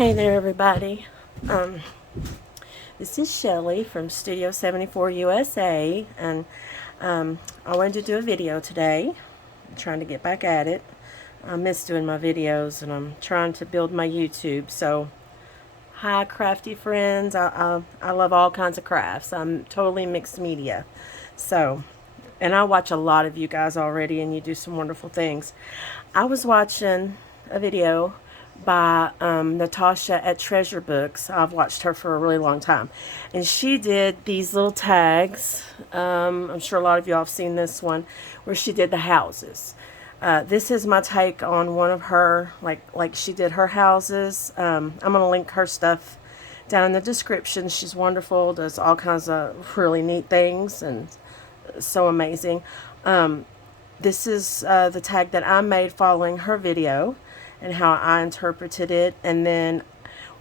Hey there, everybody. Um, this is Shelly from Studio 74 USA, and I wanted to do a video today. I'm trying to get back at it. I miss doing my videos, and I'm trying to build my YouTube. So, hi, crafty friends. I love all kinds of crafts. I'm totally mixed media. So, and I watch a lot of you guys already, and you do some wonderful things. I was watching a video by Natasa at Treasure Books. I've watched her for a really long time. And she did these little tags. I'm sure a lot of you all have seen this one, where she did the houses. This is my take on one of her, like she did her houses. I'm going to link her stuff down in the description. She's wonderful, does all kinds of really neat things, and so amazing. This is the tag that I made following her video and how I interpreted it. And then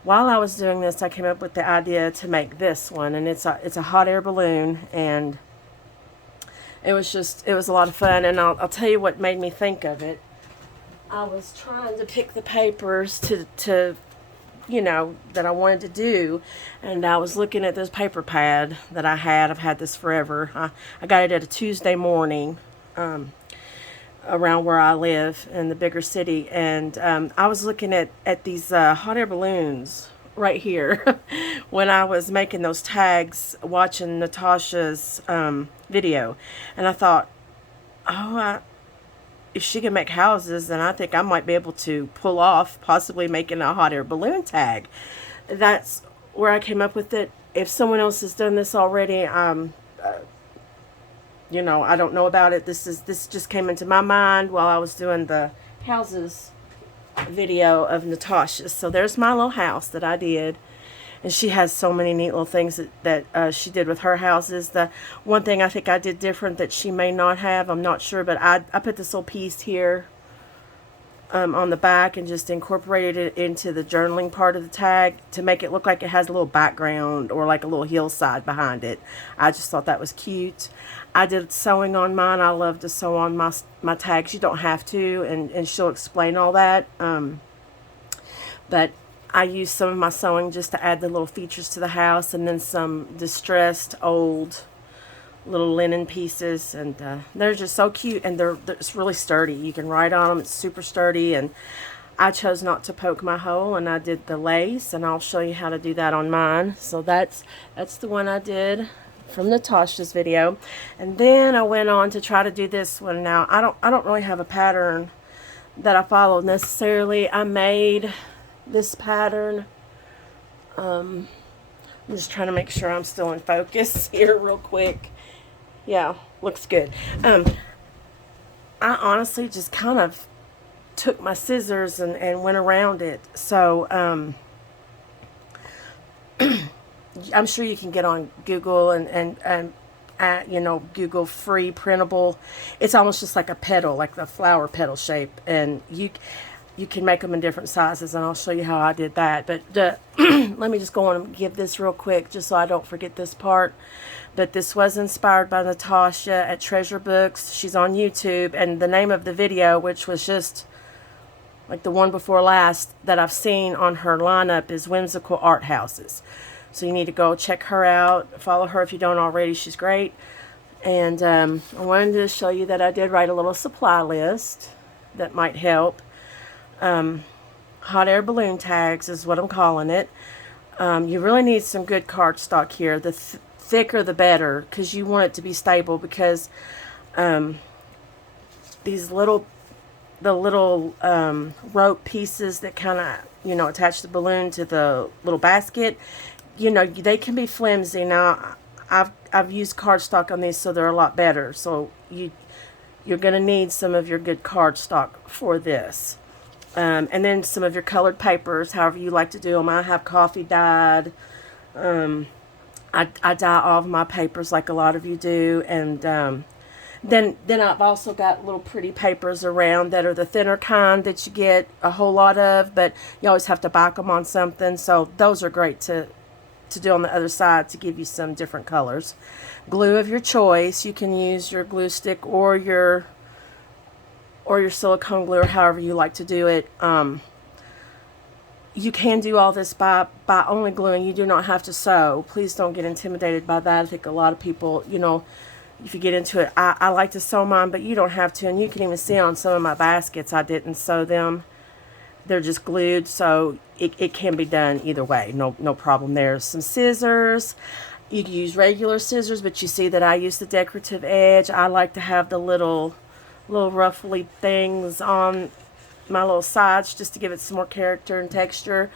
while I was doing this, I came up with the idea to make this one, and it's a hot air balloon, and it was a lot of fun. And I'll tell you what made me think of it. I was trying to pick the papers to you know, that I wanted to do, and I was looking at this paper pad that I had. I've had this forever. I got it at a Tuesday morning around where I live in the bigger city, and I was looking at these hot air balloons right here when I was making those tags, watching Natasa's video, and I thought, oh, if she can make houses, then I think I might be able to pull off possibly making a hot air balloon tag. That's where I came up with it. If someone else has done this already, you know, I don't know about it. This just came into my mind while I was doing the houses video of Natasha's. So there's my little house that I did. And she has so many neat little things that she did with her houses. The one thing I think I did different that she may not have, I'm not sure, but I put this little piece here on the back and just incorporated it into the journaling part of the tag to make it look like it has a little background or like a little hillside behind it. I just thought that was cute. I did sewing on mine. I love to sew on my tags. You don't have to, and she'll explain all that. But I used some of my sewing just to add the little features to the house, and then some distressed old little linen pieces, and they're just so cute, and it's really sturdy. You can write on them. It's super sturdy, and I chose not to poke my hole, and I did the lace, and I'll show you how to do that on mine. So that's the one I did from Natasha's video. And then I went on to try to do this one. Now I don't really have a pattern that I followed necessarily. I made this pattern. I'm just trying to make sure I'm still in focus here real quick. Yeah, looks good. I honestly just kind of took my scissors and went around it. So I'm sure you can get on Google and you know, Google free printable. It's almost just like a petal, like the flower petal shape, and you can make them in different sizes, and I'll show you how I did that. But let me just go on and give this real quick just so I don't forget this part. But this was inspired by Natasa at Treasure Books. She's on YouTube, and the name of the video, which was just like the one before last that I've seen on her lineup, is Whimsical Art Houses. So you need to go check her out. Follow her if you don't already. She's great. And I wanted to show you that I did write a little supply list that might help. Hot air balloon tags is what I'm calling it. You really need some good cardstock here. The thicker the better, because you want it to be stable, because these little rope pieces that kind of, you know, attach the balloon to the little basket, you know, they can be flimsy. Now I've used cardstock on these, so they're a lot better. So you're going to need some of your good cardstock for this. And then some of your colored papers, however you like to do them. I have coffee dyed. I dye all of my papers like a lot of you do. And then I've also got little pretty papers around that are the thinner kind that you get a whole lot of, but you always have to back them on something. So those are great to do on the other side to give you some different colors. Glue of your choice. You can use your glue stick or your silicone glue, or however you like to do it. you can do all this by only gluing. You do not have to sew. Please don't get intimidated by that. I think a lot of people, you know, if you get into it, I like to sew mine, but you don't have to. And you can even see on some of my baskets, I didn't sew them. They're just glued, so it can be done either way. No problem there. Some scissors. You can use regular scissors, but you see that I use the decorative edge. I like to have the little ruffly things on my little sides just to give it some more character and texture.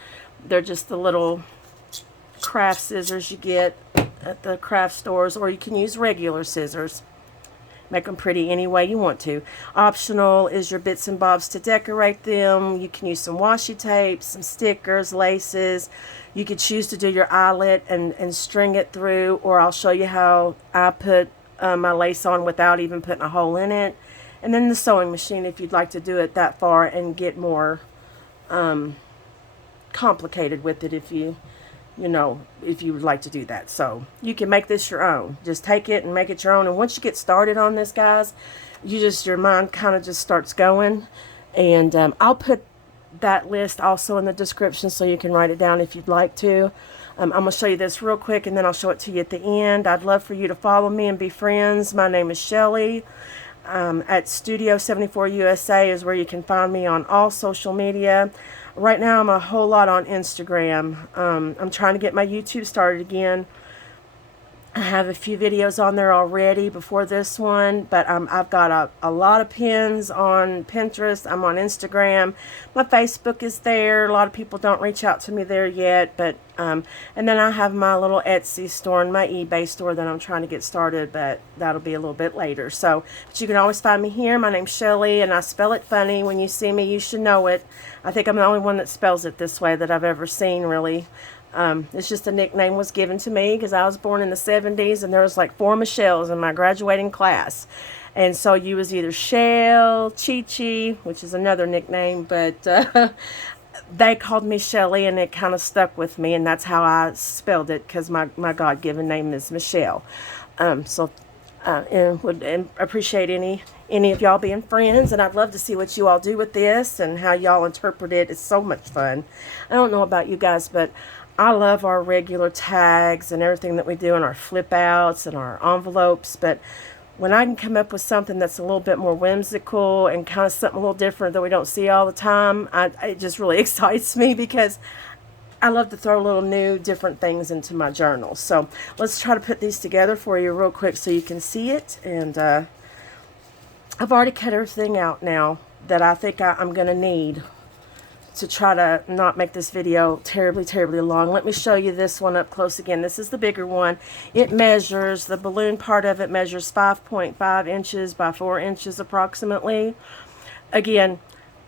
They're just the little craft scissors you get at the craft stores, or you can use regular scissors. Make them pretty any way you want to. Optional is your bits and bobs to decorate them. You can use some washi tape, some stickers, laces. You could choose to do your eyelet and string it through, or I'll show you how I put my lace on without even putting a hole in it. And then the sewing machine, if you'd like to do it that far and get more complicated with it, if you would like to do that. So you can make this your own. Just take it and make it your own. And once you get started on this, guys, your mind kind of just starts going. And I'll put that list also in the description so you can write it down if you'd like to. I'm going to show you this real quick and then I'll show it to you at the end. I'd love for you to follow me and be friends. My name is Shelly. At Studio 74 USA is where you can find me on all social media. Right now I'm a whole lot on Instagram. I'm trying to get my YouTube started again. I have a few videos on there already before this one, but I've got a lot of pins on Pinterest. I'm on Instagram. My Facebook is there. A lot of people don't reach out to me there yet, but and then I have my little Etsy store and my eBay store that I'm trying to get started, but that'll be a little bit later. So, but you can always find me here. My name's Shelly, and I spell it funny. When you see me, you should know it. I think I'm the only one that spells it this way that I've ever seen, really. It's just a nickname was given to me because I was born in the 70s and there was like 4 Michelles in my graduating class. And so you was either Shell, Chi-Chi, which is another nickname, but they called me Shelly and it kind of stuck with me, and that's how I spelled it because my God-given name is Michelle. And would appreciate any of y'all being friends, and I'd love to see what you all do with this and how y'all interpret it. It's so much fun. I don't know about you guys, but I love our regular tags and everything that we do, and our flip outs and our envelopes, but when I can come up with something that's a little bit more whimsical and kind of something a little different that we don't see all the time, it just really excites me because I love to throw little new different things into my journal. So let's try to put these together for you real quick so you can see it. And I've already cut everything out now that I think I'm going to need to try to not make this video terribly long. Let me show you this one up close again. This is the bigger one. It measures, the balloon part of it measures 5.5 inches by 4 inches approximately. Again,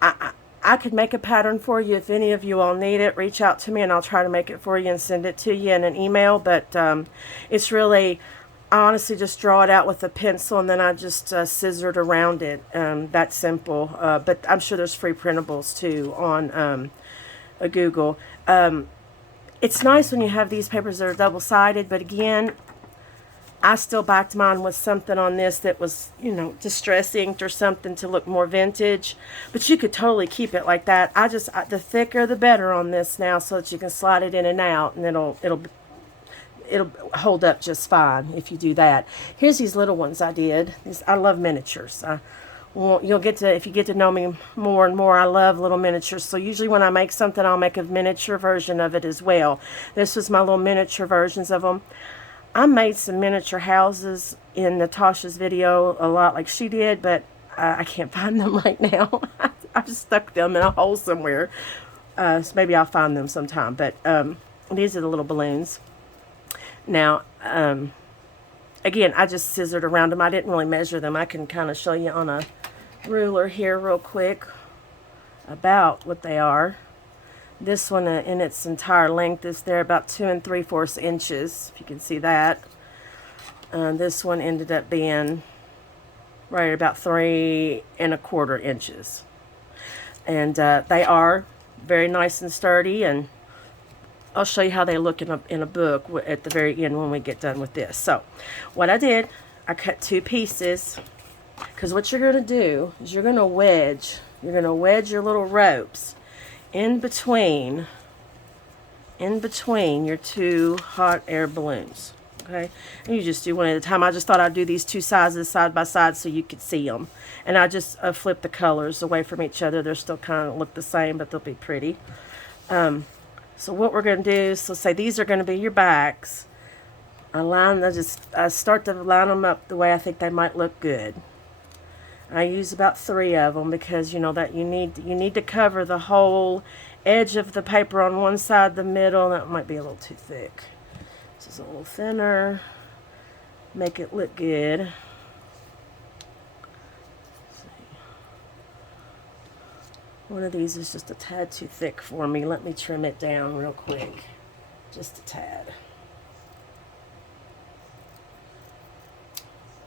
I could make a pattern for you. If any of you all need it, reach out to me and I'll try to make it for you and send it to you in an email. But it's really, I honestly just draw it out with a pencil and then I just scissored around it. That's simple. But I'm sure there's free printables too on Google. It's nice when you have these papers that are double-sided, but again, I still backed mine with something on this that was, distress inked or something to look more vintage. But you could totally keep it like that. The thicker the better on this now, so that you can slide it in and out, and it'll hold up just fine if you do that. Here's these little ones I did. I love miniatures. If you get to know me more and more, I love little miniatures. So usually when I make something, I'll make a miniature version of it as well. This was my little miniature versions of them. I made some miniature houses in Natasa's video a lot like she did, but I can't find them right now. I just stuck them in a hole somewhere. So maybe I'll find them sometime. But these are the little balloons. Now, again, I just scissored around them. I didn't really measure them. I can kind of show you on a ruler here real quick about what they are. This one in its entire length is there about 2 3/4 inches, if you can see that. This one ended up being right about 3 1/4 inches. And they are very nice and sturdy, and I'll show you how they look in a book at the very end when we get done with this. So what I did, I cut 2 pieces, because what you're going to do is you're going to wedge your little ropes in between in between your two hot air balloons. Okay, and you just do one at a time. I just thought I'd do these two sizes side by side so you could see them. And I just flip the colors away from each other. They're still kind of look the same, but they'll be pretty. So what we're going to do is, so say these are going to be your backs. I start to line them up the way I think they might look good. I use about 3 of them because you know that you need to cover the whole edge of the paper on one side, the middle. That might be a little too thick. This is a little thinner. Make it look good. One of these is just a tad too thick for me. Let me trim it down real quick. Just a tad.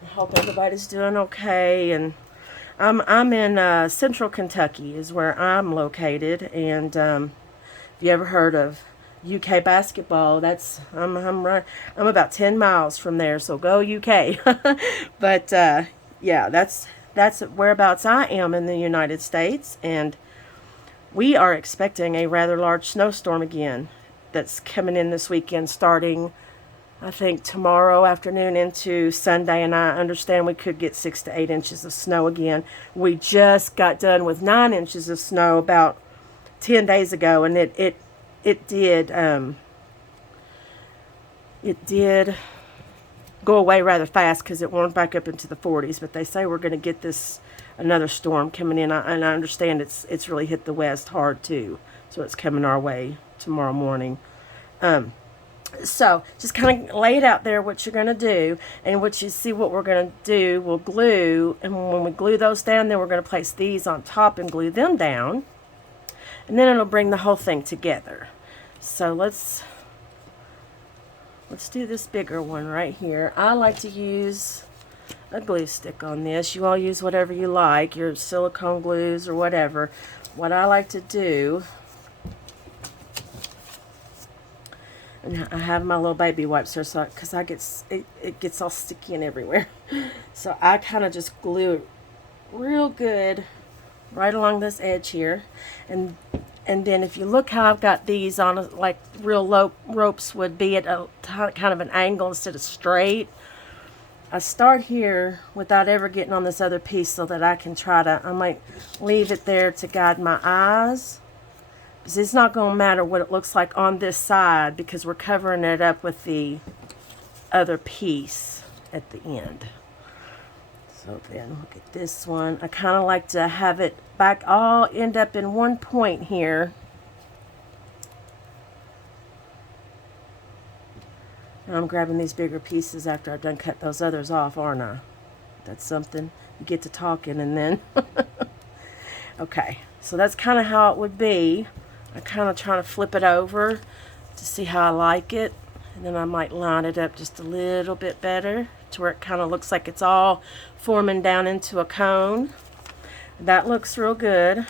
I hope everybody's doing okay. And I'm in Central Kentucky is where I'm located. And if you ever heard of UK basketball, I'm about 10 miles from there. So go UK. But yeah, that's whereabouts I am in the United States. And we are expecting a rather large snowstorm again that's coming in this weekend, starting, I think, tomorrow afternoon into Sunday, and I understand we could get 6 to 8 inches of snow again. We just got done with 9 inches of snow about 10 days ago, and it did go away rather fast because it warmed back up into the 40s. But they say we're going to get another storm coming in, and I understand it's really hit the west hard too, so it's coming our way tomorrow morning. So just kind of lay it out there what you're going to do, and what you see what we're going to do, we'll glue, and when we glue those down, then we're going to place these on top and glue them down, and then it'll bring the whole thing together. So let's do this bigger one right here. I like to use a glue stick on this. You all use whatever you like, your silicone glues or whatever. What I like to do, and I have my little baby wipes here, so because it gets all sticky and everywhere. So I kind of just glue it real good right along this edge here, and then if you look how I've got these on like real low ropes would be at a kind of an angle instead of straight. I start here without ever getting on this other piece so that I might leave it there to guide my eyes. Because it's not going to matter what it looks like on this side because we're covering it up with the other piece at the end. So then look at this one. I kind of like to have it back all end up in one point here. And I'm grabbing these bigger pieces after I've done cut those others off, aren't I? That's something. You get to talking and then... Okay, so that's kind of how it would be. I'm kind of trying to flip it over to see how I like it. And then I might line it up just a little bit better to where it kind of looks like it's all forming down into a cone. That looks real good.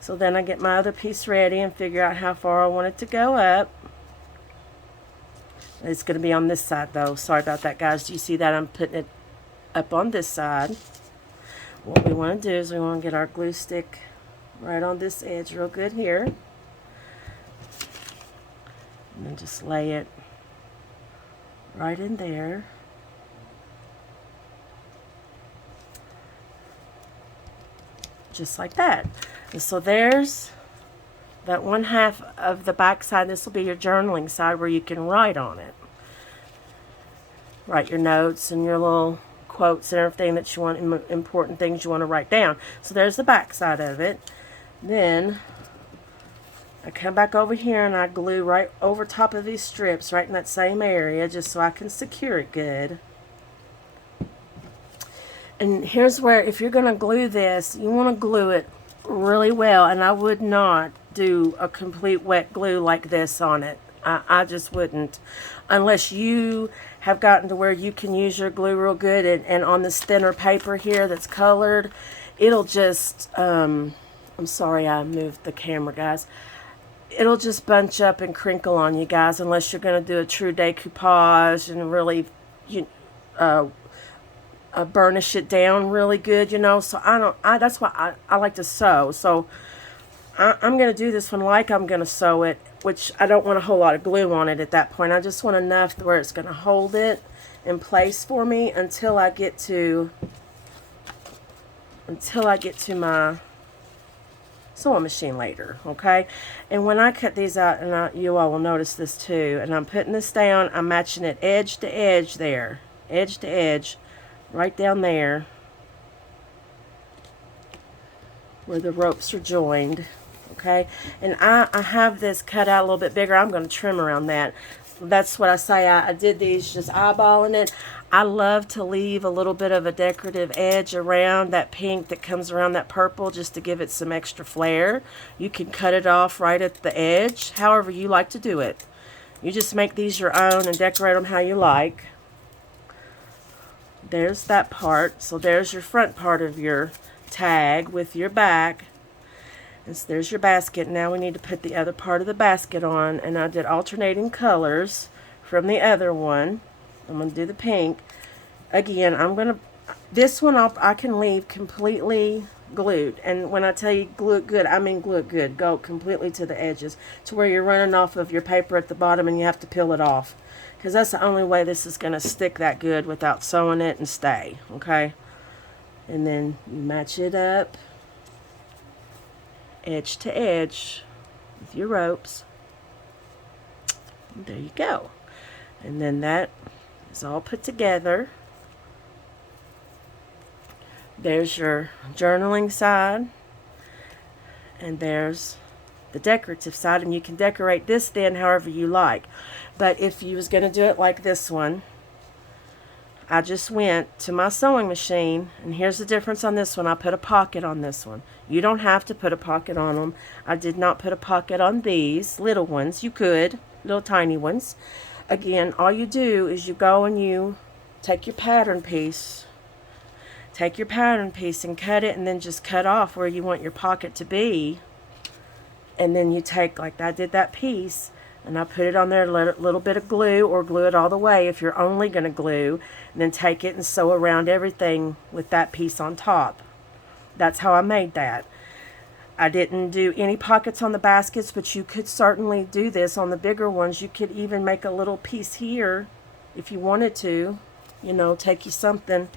So then I get my other piece ready and figure out how far I want it to go up. It's going to be on this side though. Sorry about that, guys. Do you see that? I'm putting it up on this side. What we want to do is we want to get our glue stick right on this edge real good here. And then just lay it right in there. Just like that. And so there's that 1/2 of the back side. This will be your journaling side where you can write on it. Write your notes and your little quotes and everything that you want, important things you want to write down. So there's the back side of it. Then I come back over here and I glue right over top of these strips right in that same area just so I can secure it good. And here's where, if you're going to glue this, you want to glue it really well, and I would not do a complete wet glue like this on it. I just wouldn't, unless you have gotten to where you can use your glue real good, and on this thinner paper here that's colored, it'll just, I'm sorry I moved the camera, guys. It'll just bunch up and crinkle on you guys, unless you're going to do a true decoupage and really, burnish it down really good, you know. So that's why I like to sew. So I'm going to do this one like I'm going to sew it which I don't want a whole lot of glue on it at that point. I just want enough where it's going to hold it in place for me until I get to my sewing machine later, okay? And when I cut these out, and you all will notice this too, and I'm putting this down, I'm matching it edge to edge there, edge to edge, right down there where the ropes are joined, okay? And I have this cut out a little bit bigger. I'm going to trim around that. That's what I say. I did these just eyeballing it. I love to leave a little bit of a decorative edge around that pink that comes around that purple just to give it some extra flair. You can cut it off right at the edge, however you like to do it. You just make these your own and decorate them how you like. There's that part. So there's your front part of your tag with your back. And so there's your basket. Now we need to put the other part of the basket on, and I did alternating colors from the other one. I'm going to do the pink. Again, this one I can leave completely glued. And when I tell you glue it good, I mean glue it good. Go completely to the edges to where you're running off of your paper at the bottom and you have to peel it off. Because that's the only way this is going to stick that good without sewing it and stay. Okay? And then you match it up edge to edge with your ropes. And there you go. And then that is all put together. There's your journaling side, and there's the decorative side, and you can decorate this then however you like. But if you was going to do it like this one, I just went to my sewing machine, and here's the difference on this one. I put a pocket on this one. You don't have to put a pocket on them. I did not put a pocket on these little ones. You could, little tiny ones. Again, all you do is you go and you take your pattern piece. Take your pattern piece and cut it, and then just cut off where you want your pocket to be. And then you take, like I did that piece, and I put it on there, a little bit of glue, or glue it all the way if you're only going to glue, and then take it and sew around everything with that piece on top. That's how I made that. I didn't do any pockets on the baskets, but you could certainly do this on the bigger ones. You could even make a little piece here if you wanted to. You know, take you something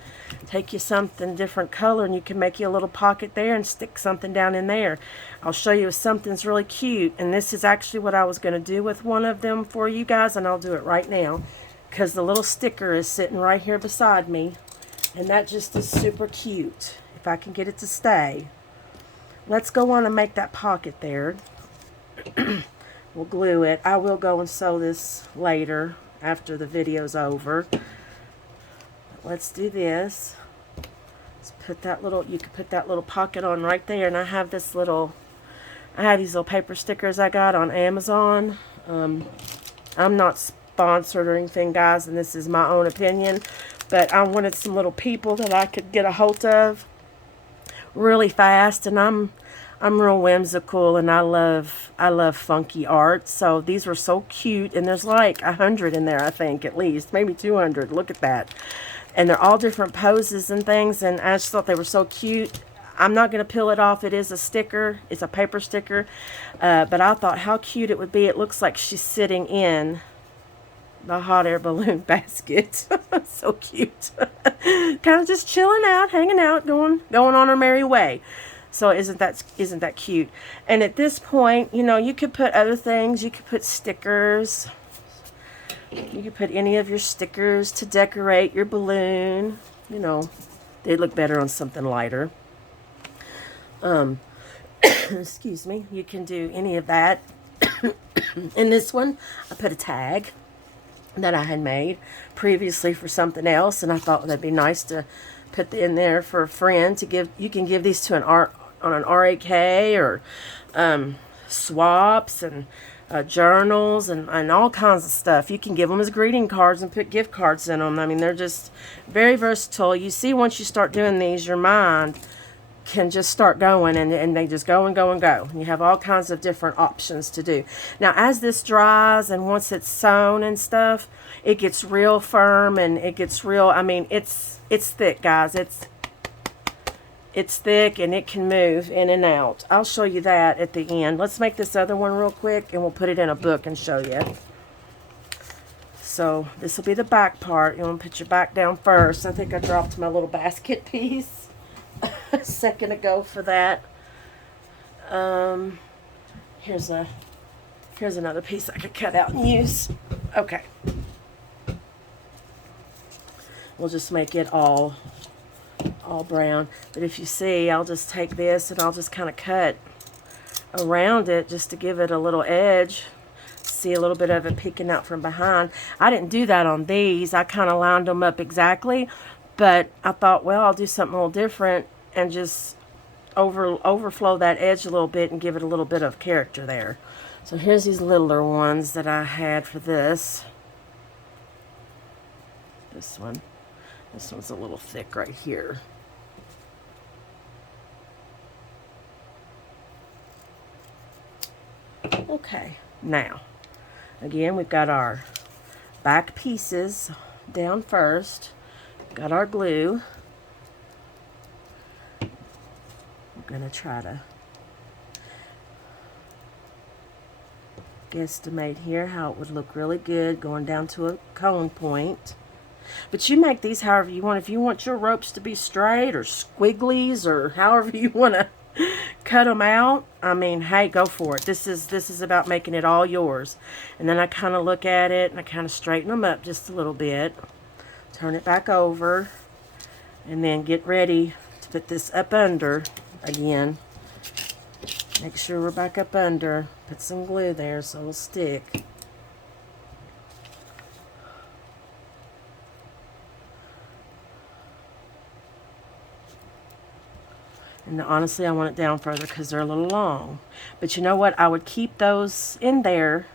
different color, and you can make you a little pocket there and stick something down in there. I'll show you if something's really cute, and this is actually what I was going to do with one of them for you guys, and I'll do it right now because the little sticker is sitting right here beside me, and that just is super cute if I can get it to stay. Let's go on and make that pocket there. We'll glue it. I will go and sew this later after the video's over. Let's do this. Let's put that little, you could put that little pocket on right there, and I have these little paper stickers I got on Amazon. I'm not sponsored or anything, guys, and this is my own opinion, but I wanted some little people that I could get a hold of really fast, and I'm real whimsical, and I love funky art. So these were so cute, and there's like 100 in there, I think, at least maybe 200. Look at that. And they're all different poses and things, and I just thought they were so cute. I'm not going to peel it off. It is a sticker. It's a paper sticker. But I thought how cute it would be. It looks like she's sitting in the hot air balloon basket. So cute. Kind of just chilling out, hanging out, going on her merry way. So isn't that cute? And at this point, you know, you could put other things. You could put stickers. You could put any of your stickers to decorate your balloon. You know, they'd look better on something lighter. Excuse me. You can do any of that. In this one, I put a tag that I had made previously for something else, and I thought that'd be nice to put in there for a friend to give. You can give these to an RAK or swaps and journals and all kinds of stuff. You can give them as greeting cards and put gift cards in them. I mean, they're just very versatile. You see, once you start doing these, your mind can just start going, and they just go and go and go. You have all kinds of different options to do. Now, as this dries and once it's sewn and stuff, it gets real firm, and it gets real, I mean, it's thick, guys. It's it's thick and it can move in and out. I'll show you that at the end. Let's make this other one real quick and we'll put it in a book and show you. So this will be the back part. You want to put your back down first. I think I dropped my little basket piece a second ago for that. Here's another piece I could cut out and use. Okay. We'll just make it all brown. But if you see, I'll just take this and I'll just kind of cut around it just to give it a little edge. See a little bit of it peeking out from behind. I didn't do that on these. I kind of lined them up exactly, but I thought, well, I'll do something a little different and just overflow that edge a little bit and give it a little bit of character there. So here's these littler ones that I had for this. This one's a little thick right here. Okay, now again, we've got our back pieces down first. Got our glue. I'm going to try to guesstimate here how it would look really good going down to a cone point. But you make these however you want. If you want your ropes to be straight or squigglies or however you want to cut them out, I mean, hey, go for it. This is about making it all yours. And then I kind of look at it and I kind of straighten them up just a little bit. Turn it back over and then get ready to put this up under again. Make sure we're back up under. Put some glue there so it'll stick. And honestly, I want it down further because they're a little long. But you know what? I would keep those in there.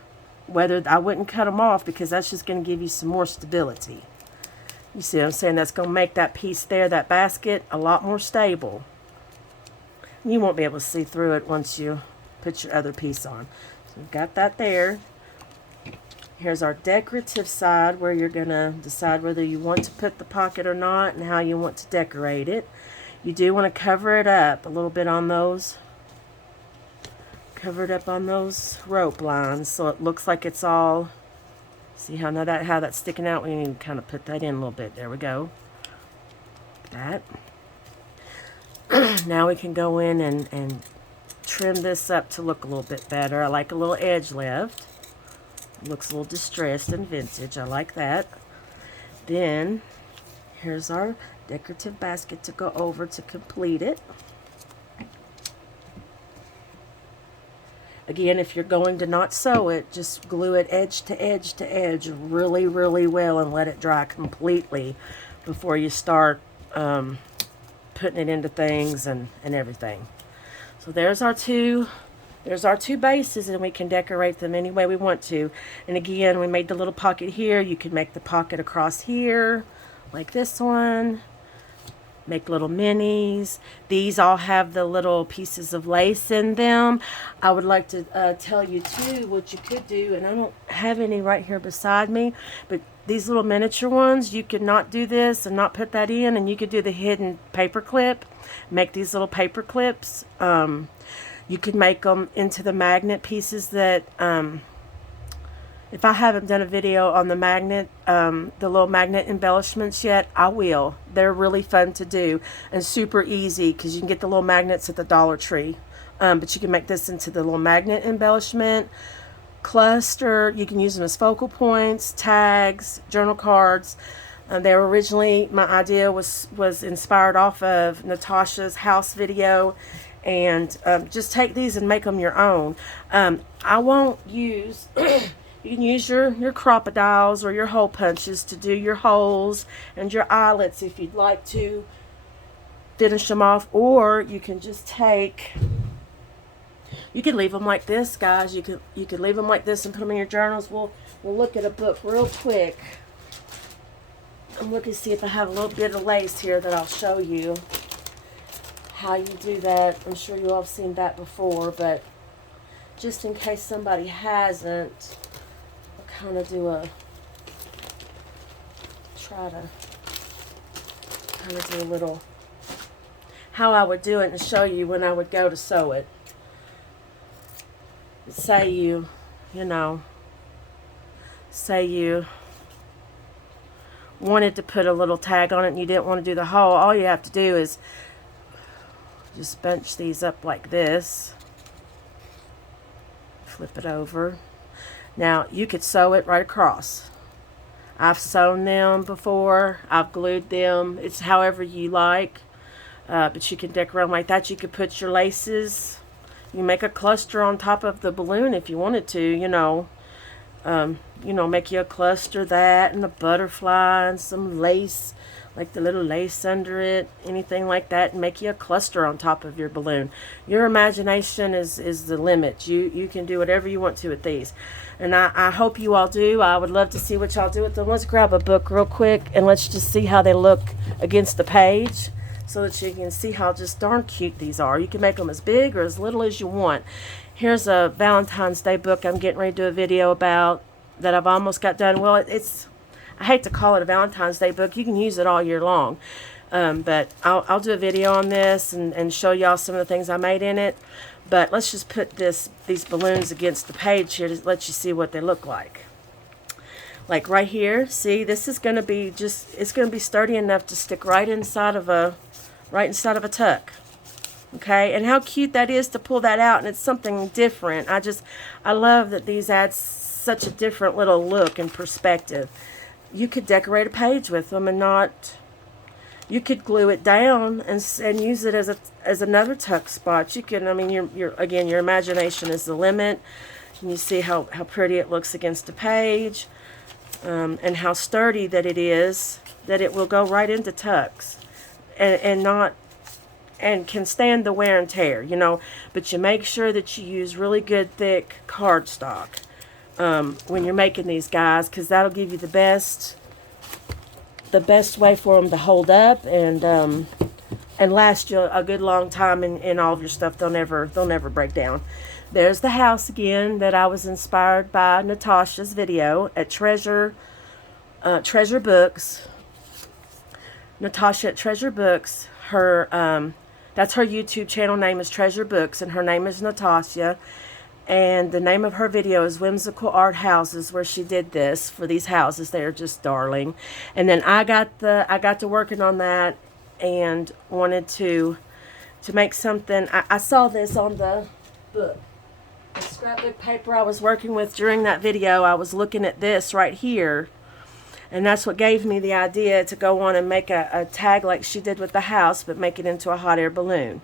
Whether I wouldn't cut them off because that's just going to give you some more stability. You see what I'm saying? That's going to make that piece there, that basket, a lot more stable. You won't be able to see through it once you put your other piece on. So we've got that there. Here's our decorative side where you're going to decide whether you want to put the pocket or not and how you want to decorate it. You do want to cover it up a little bit on those. Cover it up on those rope lines so it looks like it's all. See how that's sticking out? We need to kind of put that in a little bit. There we go. That. Now we can go in and trim this up to look a little bit better. I like a little edge left. It looks a little distressed and vintage. I like that. Then here's our decorative basket to go over to complete it. Again, if you're going to not sew it, just glue it edge to edge to edge really, really well and let it dry completely before you start putting it into things and everything. So there's our two bases, and we can decorate them any way we want to. And again, we made the little pocket here. You could make the pocket across here like this one. Make little minis. These all have the little pieces of lace in them. I would like to tell you too what you could do, and I don't have any right here beside me, but these little miniature ones, you could not do this and not put that in, and you could do the hidden paper clip. Make these little paper clips. You could make them into the magnet pieces that if I haven't done a video on the magnet, the little magnet embellishments yet, I will. They're really fun to do and super easy because you can get the little magnets at the Dollar Tree. But you can make this into the little magnet embellishment, cluster. You can use them as focal points, tags, journal cards. They were originally, my idea was inspired off of Natasa's house video. And just take these and make them your own. I won't use... You can use your crocodiles or your hole punches to do your holes and your eyelets if you'd like to finish them off. Or you can just take, you can leave them like this, guys. You could leave them like this and put them in your journals. We'll look at a book real quick. I'm looking to see if I have a little bit of lace here that I'll show you how you do that. I'm sure you all have seen that before, but just in case somebody hasn't, kind of try to kind of do a little, how I would do it and show you when I would go to sew it. Say you know, say you wanted to put a little tag on it and you didn't want to do the hole. All you have to do is just bunch these up like this. Flip it over. Now, you could sew it right across. I've sewn them before. I've glued them. It's however you like. But you can decorate them like that. You could put your laces. You make a cluster on top of the balloon if you wanted to, you know. Make you a cluster, that, and a butterfly, and some lace, like the little lace under it, anything like that, and make you a cluster on top of your balloon. Your imagination is the limit. You can do whatever you want to with these. And I hope you all do. I would love to see what y'all do with them. Let's grab a book real quick, and let's just see how they look against the page, so that you can see how just darn cute these are. You can make them as big or as little as you want. Here's a Valentine's Day book I'm getting ready to do a video about that I've almost got done. Well, I hate to call it a Valentine's Day book. You can use it all year long. But I'll do a video on this and show y'all some of the things I made in it. But let's just put these balloons against the page here to let you see what they look like. Like right here, see, this is going to be it's going to be sturdy enough to stick right inside of a tuck. Okay, and how cute that is to pull that out, and it's something different. I love that these add such a different little look and perspective. You could decorate a page with them and not. You could glue it down and use it as another tuck spot. You can, I mean, your imagination is the limit. And you see how pretty it looks against a page, and how sturdy that it is, that it will go right into tucks, and can stand the wear and tear, you know. But you make sure that you use really good thick cardstock when you're making these guys, because that'll give you the best way for them to hold up and last you a good long time in all of your stuff. They'll never break down. There's the house again that I was inspired by Natasa's video at Treasure Books. Natasa at Treasure Books. That's her YouTube channel name is Treasure Books, and her name is Natasa. And the name of her video is Whimsical Art Houses, where she did this for these houses. They are just darling. And then I got to working on that and wanted to make something. I saw this on the book, the scrapbook paper I was working with during that video. I was looking at this right here, and that's what gave me the idea to go on and make a tag like she did with the house, but make it into a hot air balloon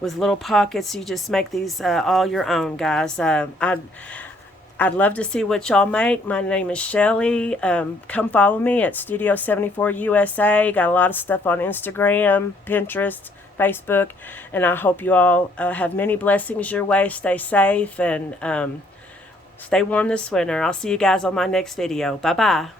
with little pockets. You just make these all your own, guys. I'd love to see what y'all make. My name is Shelly. Come follow me at Studio 74 USA. Got a lot of stuff on Instagram, Pinterest, Facebook, and I hope you all have many blessings your way. Stay safe and stay warm this winter. I'll see you guys on my next video. Bye-bye.